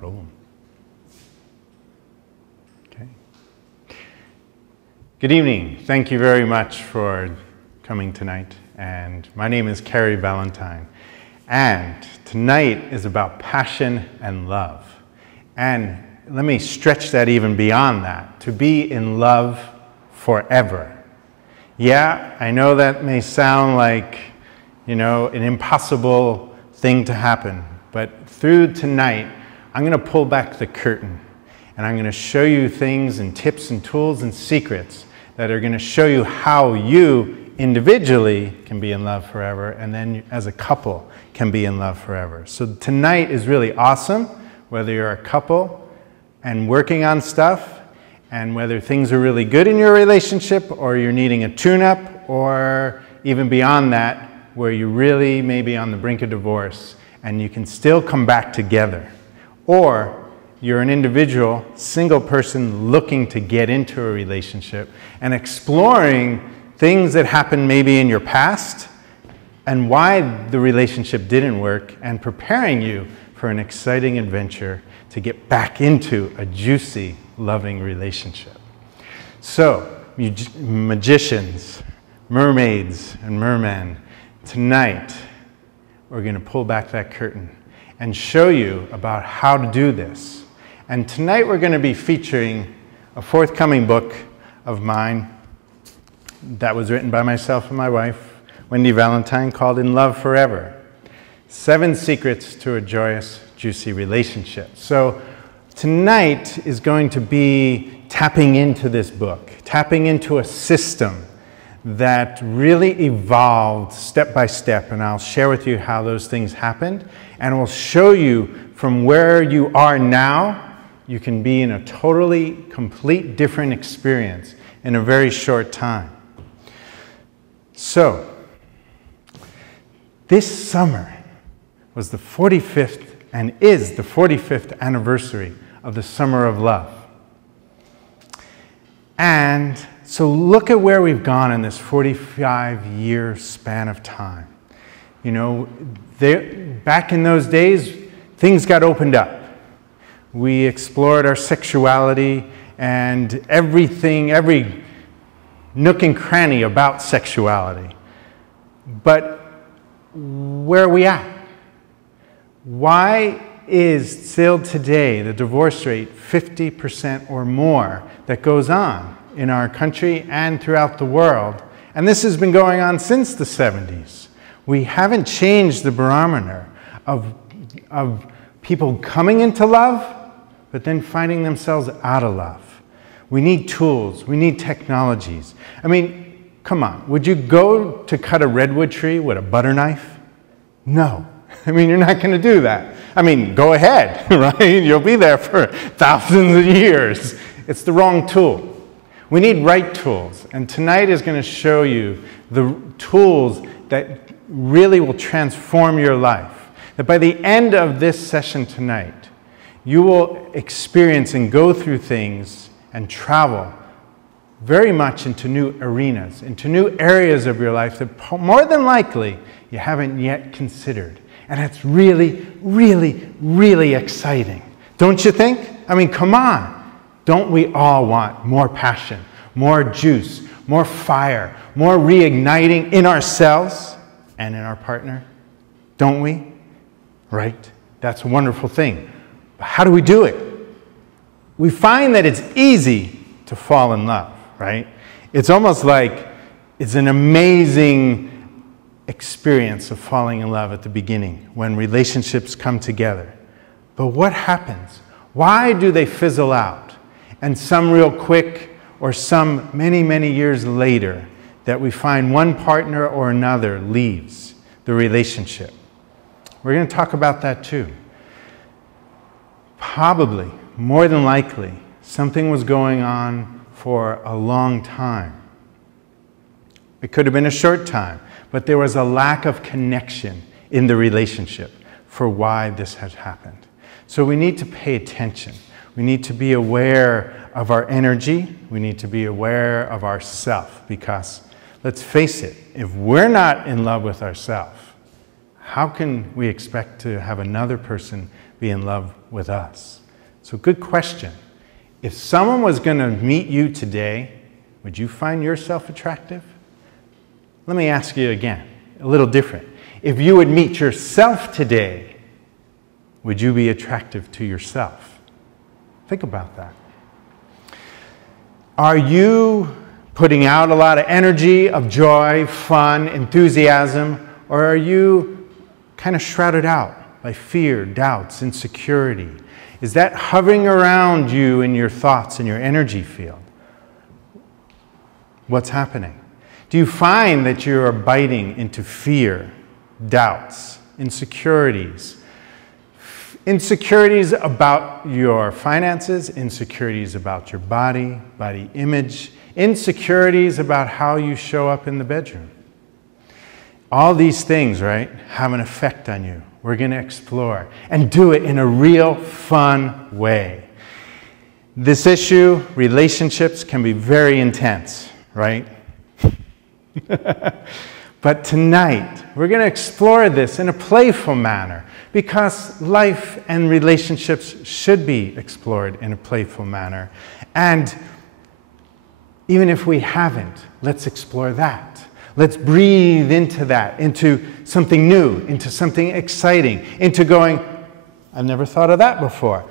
Roll 'em. Okay. Good evening. Thank you very much for coming tonight. And my name is Cary Valentine. And tonight is about passion and love. And let me stretch that even beyond that, to be in love forever. Yeah, I know that may sound like, an impossible thing to happen, but through tonight, I'm going to pull back the curtain, and I'm going to show you things and tips and tools and secrets that are going to show you how you individually can be in love forever, and then as a couple can be in love forever. So tonight is really awesome, whether you're a couple and working on stuff, and whether things are really good in your relationship, or you're needing a tune-up, or even beyond that, where you really may be on the brink of divorce, and you can still come back together. Or you're an individual, single person looking to get into a relationship, and exploring things that happened maybe in your past, and why the relationship didn't work, and preparing you for an exciting adventure to get back into a juicy, loving relationship. So, magicians, mermaids, and mermen, tonight we're going to pull back that curtain and show you about how to do this. And tonight we're going to be featuring a forthcoming book of mine that was written by myself and my wife, Wendy Valentine, called In Love Forever: 7 Secrets to a Joyous, Juicy Relationship. So tonight is going to be tapping into this book, tapping into a system that really evolved step by step, and I'll share with you how those things happened, and we'll show you from where you are now, you can be in a totally, complete different experience in a very short time. So, this summer was the 45th and is the 45th anniversary of the Summer of Love. And so look at where we've gone in this 45-year span of time. Back in those days, things got opened up. We explored our sexuality and everything, every nook and cranny about sexuality. But where are we at? Why is still today the divorce rate 50% or more that goes on in our country and throughout the world? And this has been going on since the 70s. We haven't changed the barometer of people coming into love, but then finding themselves out of love. We need tools, we need technologies. I mean, come on, would you go to cut a redwood tree with a butter knife? No. I mean, you're not going to do that. I mean, go ahead, right? You'll be there for thousands of years. It's the wrong tool. We need right tools. And tonight is going to show you the tools that really will transform your life. That by the end of this session tonight, you will experience and go through things and travel very much into new arenas, into new areas of your life that more than likely you haven't yet considered. And it's really, really, really exciting. Don't you think? I mean, come on. Don't we all want more passion, more juice, more fire, more reigniting in ourselves and in our partner? Don't we? Right? That's a wonderful thing. But how do we do it? We find that it's easy to fall in love, right? It's almost like it's an amazing experience of falling in love at the beginning when relationships come together. But what happens? Why do they fizzle out? And some real quick, or some many, many years later, that we find one partner or another leaves the relationship. We're going to talk about that too. Probably, more than likely, something was going on for a long time. It could have been a short time, but there was a lack of connection in the relationship for why this has happened. So we need to pay attention. We need to be aware of our energy. We need to be aware of ourself, because let's face it, if we're not in love with ourselves, how can we expect to have another person be in love with us? So good question. If someone was going to meet you today, would you find yourself attractive? Let me ask you again, a little different. If you would meet yourself today, would you be attractive to yourself? Think about that. Are you putting out a lot of energy, of joy, fun, enthusiasm, or are you kind of shrouded out by fear, doubts, insecurity? Is that hovering around you in your thoughts and your energy field? What's happening? Do you find that you are biting into fear, doubts, insecurities? Insecurities about your finances, insecurities about your body image, insecurities about how you show up in the bedroom. All these things, right, have an effect on you. We're going to explore and do it in a real fun way. This issue, relationships, can be very intense, right? But tonight, we're going to explore this in a playful manner because life and relationships should be explored in a playful manner. And even if we haven't, let's explore that. Let's breathe into that, into something new, into something exciting, into going, I've never thought of that before.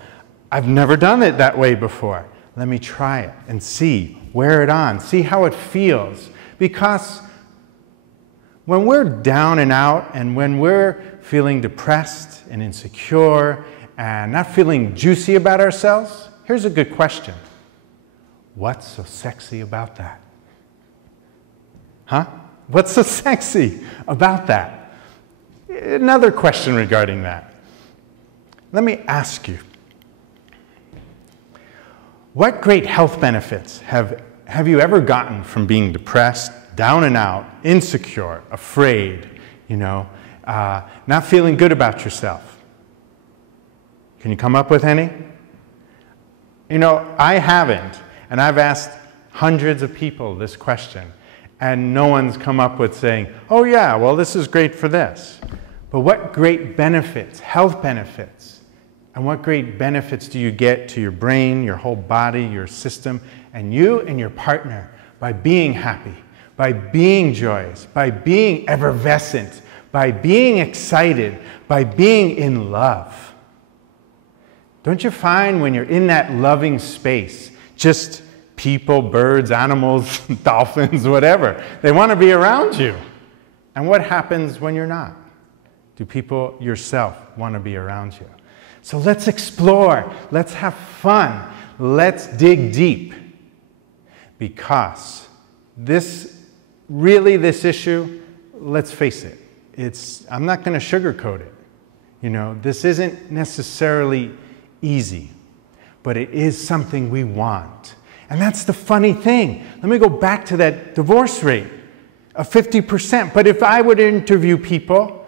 I've never done it that way before. Let me try it and see, wear it on, see how it feels. Because when we're down and out and when we're feeling depressed and insecure and not feeling juicy about ourselves, here's a good question. What's so sexy about that? Huh? What's so sexy about that? Another question regarding that. Let me ask you, what great health benefits have you ever gotten from being depressed, down and out, insecure, afraid, not feeling good about yourself? Can you come up with any? I haven't, and I've asked hundreds of people this question, and no one's come up with saying, oh yeah, well this is great for this. But what great benefits, health benefits, and what great benefits do you get to your brain, your whole body, your system, and you and your partner by being happy, by being joyous, by being effervescent, by being excited, by being in love? Don't you find when you're in that loving space, just people, birds, animals, dolphins, whatever, they want to be around you? And what happens when you're not? Do people yourself want to be around you? So let's explore, let's have fun, let's dig deep. Because this issue, let's face it, I'm not going to sugarcoat it. This isn't necessarily easy, but it is something we want. And that's the funny thing. Let me go back to that divorce rate of 50%. But if I would interview people,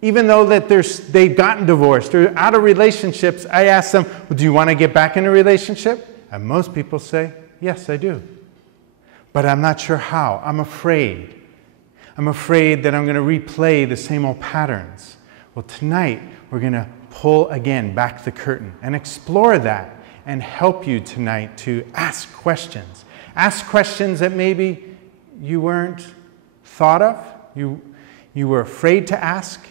even though that they've gotten divorced or out of relationships, I ask them, well, do you want to get back in a relationship? And most people say, yes, I do. But I'm not sure how. I'm afraid. I'm afraid that I'm going to replay the same old patterns. Well, tonight, we're going to pull again back the curtain and explore that and help you tonight to ask questions. Ask questions that maybe you weren't thought of, you were afraid to ask,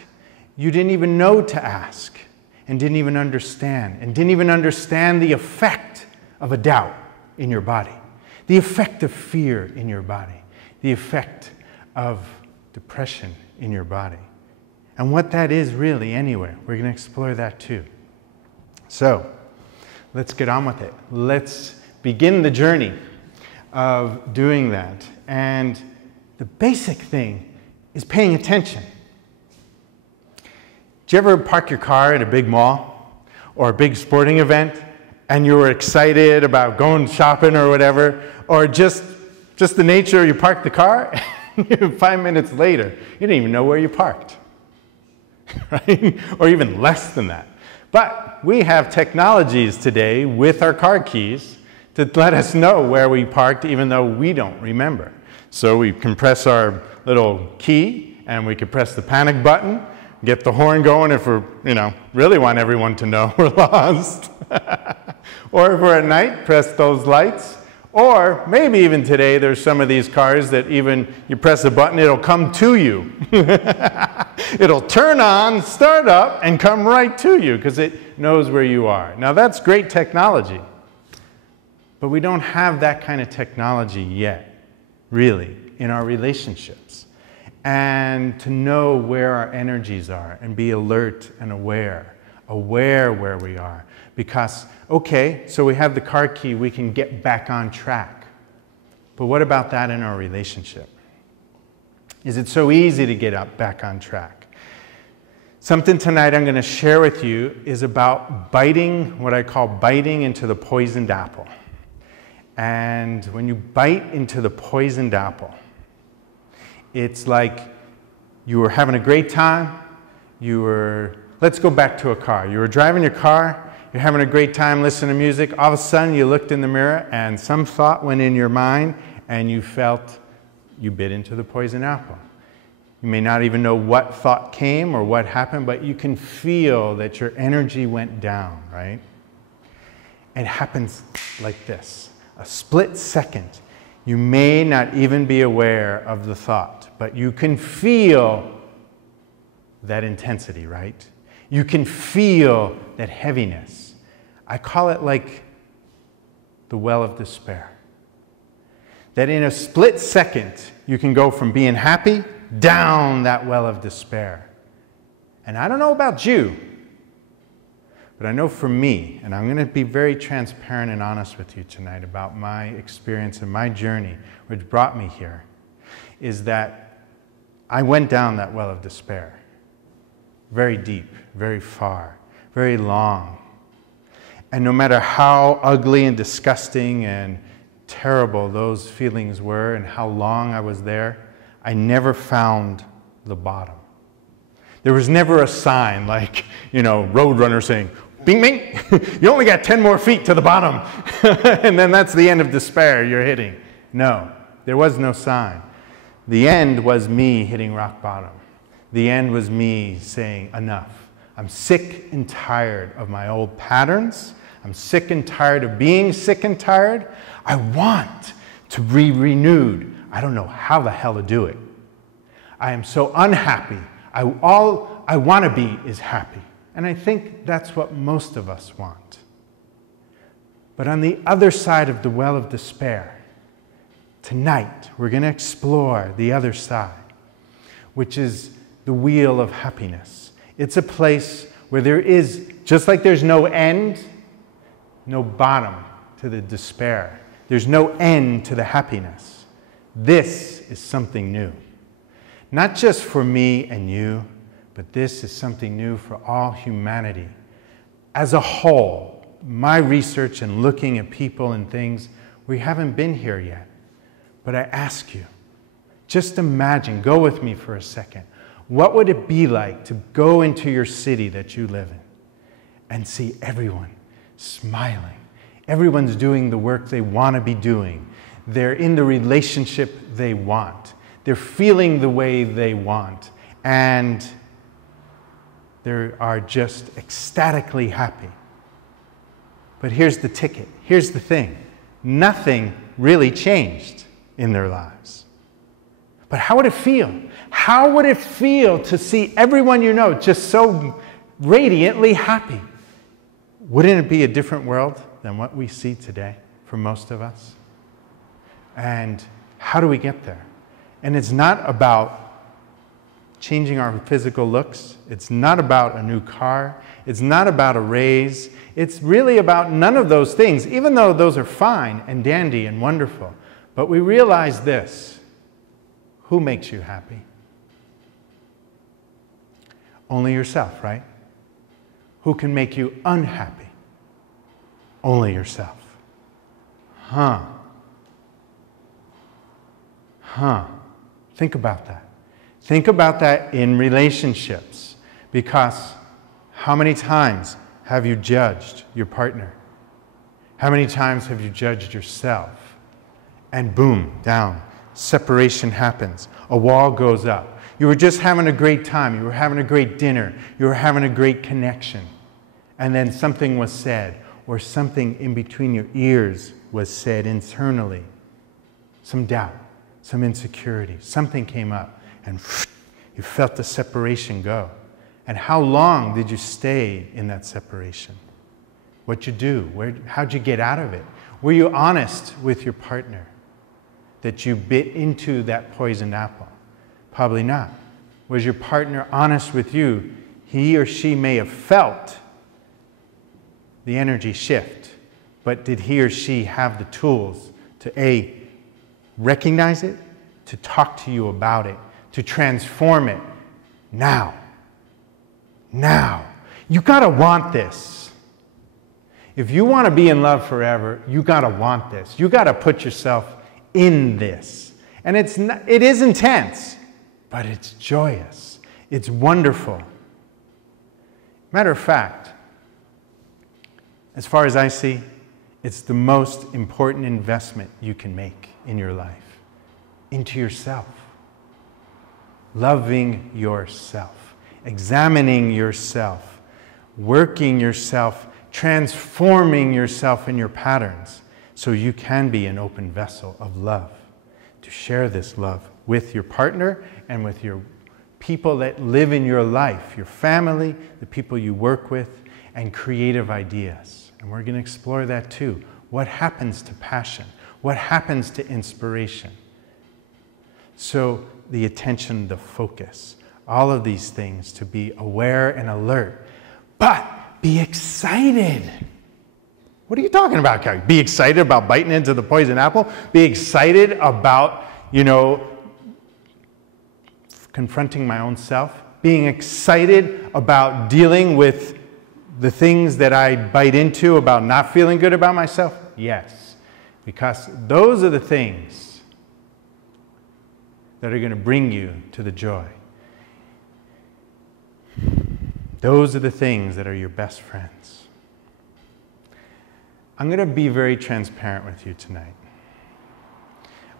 you didn't even know to ask, and didn't even understand the effect of a doubt in your body, the effect of fear in your body, the effect of depression in your body. And what that is really anyway, we're going to explore that too. So, let's get on with it. Let's begin the journey of doing that. And the basic thing is paying attention. Do you ever park your car at a big mall or a big sporting event and you were excited about going shopping or whatever, or just the nature, you parked the car and 5 minutes later, you didn't even know where you parked, right? Or even less than that. But we have technologies today with our car keys to let us know where we parked even though we don't remember. So we can press our little key and we can press the panic button. get the horn going if we're, really want everyone to know we're lost. Or if we're at night, press those lights. Or maybe even today, there's some of these cars that even you press a button, it'll come to you. It'll turn on, start up, and come right to you because it knows where you are. Now that's great technology, but we don't have that kind of technology yet, really, in our relationships. And to know where our energies are and be alert and aware where we are. Because, okay, so we have the car key, we can get back on track. But what about that in our relationship? Is it so easy to get back on track? Something tonight I'm going to share with you is about biting, what I call biting into the poisoned apple. And when you bite into the poisoned apple, it's like you were having a great time, let's go back to a car. You were driving your car, you're having a great time listening to music, all of a sudden you looked in the mirror and some thought went in your mind and you felt you bit into the poison apple. You may not even know what thought came or what happened, but you can feel that your energy went down, right? It happens like this, a split second. You may not even be aware of the thought, but you can feel that intensity, right? You can feel that heaviness. I call it like the well of despair. That in a split second, you can go from being happy down that well of despair. And I don't know about you, but I know for me, and I'm going to be very transparent and honest with you tonight about my experience and my journey, which brought me here, is that I went down that well of despair. Very deep, very far, very long. And no matter how ugly and disgusting and terrible those feelings were and how long I was there, I never found the bottom. There was never a sign like, Roadrunner saying, bing, bing, you only got 10 more feet to the bottom. And then that's the end of despair you're hitting. No, there was no sign. The end was me hitting rock bottom. The end was me saying, enough. I'm sick and tired of my old patterns. I'm sick and tired of being sick and tired. I want to be renewed. I don't know how the hell to do it. I am so unhappy. All I want to be is happy. And I think that's what most of us want. But on the other side of the well of despair, tonight we're going to explore the other side, which is the wheel of happiness. It's a place where there is, just like there's no end, no bottom to the despair. There's no end to the happiness. This is something new. Not just for me and you, but this is something new for all humanity. As a whole, my research and looking at people and things, we haven't been here yet. But I ask you, just imagine, go with me for a second. What would it be like to go into your city that you live in and see everyone smiling? Everyone's doing the work they want to be doing. They're in the relationship they want. They're feeling the way they want. And they are just ecstatically happy. But here's the ticket. Here's the thing. Nothing really changed in their lives. But how would it feel? How would it feel to see everyone you know just so radiantly happy? Wouldn't it be a different world than what we see today for most of us? And how do we get there? And it's not about changing our physical looks. It's not about a new car. It's not about a raise. It's really about none of those things, even though those are fine and dandy and wonderful. But we realize this. Who makes you happy? Only yourself, right? Who can make you unhappy? Only yourself. Think about that. Think about that in relationships. Because how many times have you judged your partner? How many times have you judged yourself? And boom, down. Separation happens. A wall goes up. You were just having a great time. You were having a great dinner. You were having a great connection. And then something was said, or something in between your ears was said internally. Some doubt, some insecurity, something came up, and you felt the separation go. And how long did you stay in that separation? What'd you do? How'd you get out of it? Were you honest with your partner that you bit into that poisoned apple? Probably not. Was your partner honest with you? He or she may have felt the energy shift, but did he or she have the tools to A, recognize it, to talk to you about it, to transform it now? Now. You gotta want this. If you want to be in love forever, you got to want this. You got to put yourself in this. And it is intense, but it's joyous. It's wonderful. Matter of fact, as far as I see, it's the most important investment you can make in your life, into yourself. Loving yourself, examining yourself, working yourself, transforming yourself in your patterns so you can be an open vessel of love, to share this love with your partner and with your people that live in your life, your family, the people you work with, and creative ideas. And we're going to explore that too. What happens to passion? What happens to inspiration? So the attention, the focus, all of these things to be aware and alert. But be excited. What are you talking about, Cary? Be excited about biting into the poison apple? Be excited about, confronting my own self? Being excited about dealing with the things that I bite into, about not feeling good about myself? Yes, because those are the things that are going to bring you to the joy. Those are the things that are your best friends. I'm going to be very transparent with you tonight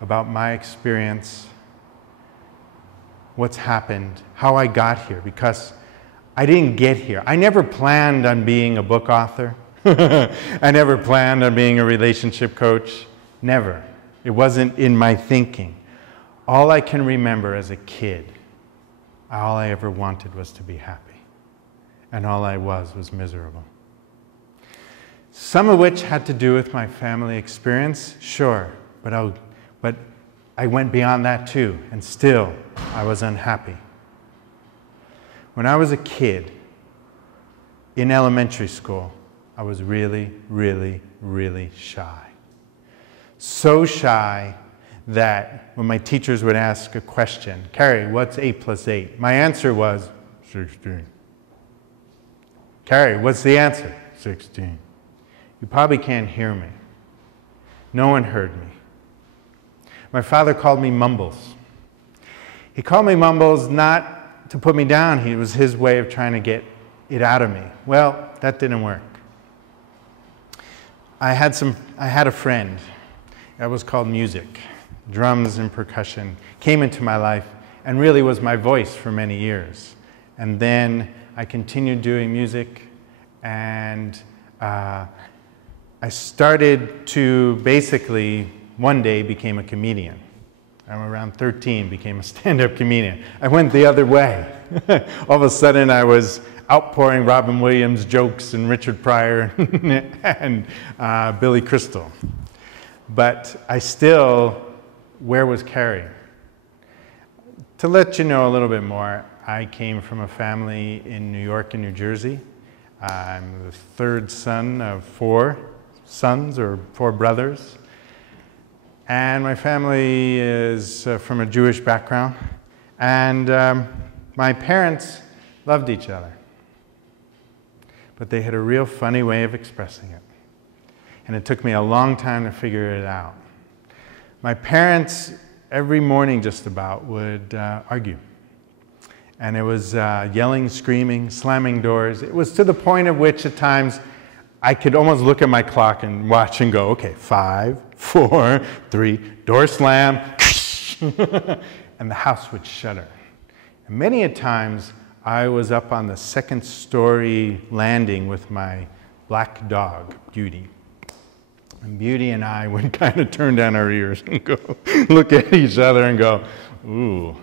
about my experience, what's happened, how I got here, because I didn't get here. I never planned on being a book author. I never planned on being a relationship coach. Never. It wasn't in my thinking. All I can remember as a kid, all I ever wanted was to be happy. And all I was miserable. Some of which had to do with my family experience, sure, but I went beyond that too, and still I was unhappy. When I was a kid in elementary school, I was really, really, really shy. So shy that when my teachers would ask a question, Cary, what's 8 plus 8? My answer was 16. Cary, what's the answer? 16. You probably can't hear me. No one heard me. My father called me Mumbles. He called me Mumbles not to put me down. It was his way of trying to get it out of me. Well, that didn't work. I had a friend that was called music. Drums and percussion came into my life and really was my voice for many years. And then I continued doing music, and I started to basically one day became a comedian. I'm around 13, became a stand-up comedian. I went the other way. All of a sudden I was outpouring Robin Williams jokes and Richard Pryor and Billy Crystal. But I still, where was Cary? To let you know a little bit more, I came from a family in New York and New Jersey. I'm the third son of 4 sons or 4 brothers. And my family is from a Jewish background. And my parents loved each other. But they had a real funny way of expressing it. And it took me a long time to figure it out. My parents, every morning just about, would argue. And it was yelling, screaming, slamming doors. It was to the point at which at times I could almost look at my clock and watch and go, okay, 5, 4, 3, door slam, and the house would shudder. And many a times I was up on the second story landing with my black dog, Beauty. And Beauty and I would kind of turn down our ears and go look at each other and go, ooh.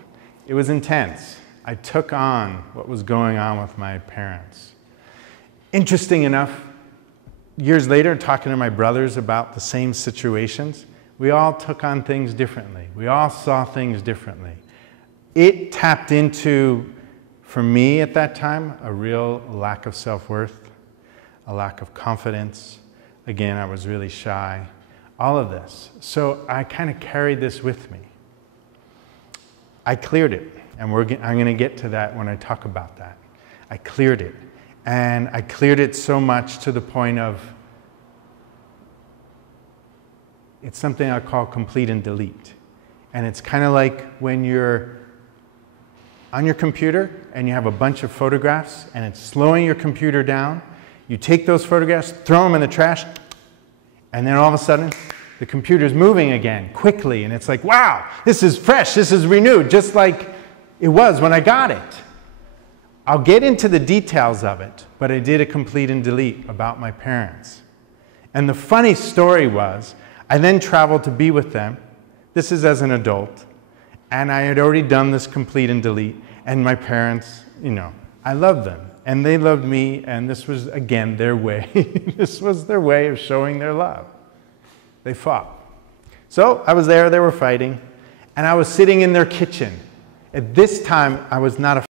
It was intense. I took on what was going on with my parents. Interesting enough, years later, talking to my brothers about the same situations, we all took on things differently. We all saw things differently. It tapped into, for me at that time, a real lack of self-worth, a lack of confidence. Again, I was really shy. All of this. So I kind of carried this with me. I cleared it, and I'm going to get to that when I talk about that. I cleared it, and I cleared it so much to the point of it's something I call complete and delete. And it's kind of like when you're on your computer and you have a bunch of photographs and it's slowing your computer down. You take those photographs, throw them in the trash, and then all of a sudden the computer's moving again quickly, and it's like, wow, this is fresh, this is renewed, just like it was when I got it. I'll get into the details of it, but I did a complete and delete about my parents. And the funny story was, I then traveled to be with them. This is as an adult. And I had already done this complete and delete. And my parents, you know, I loved them. And they loved me. And this was, again, their way. This was their way of showing their love. They fought. So I was there. They were fighting. And I was sitting in their kitchen. At this time, I was not a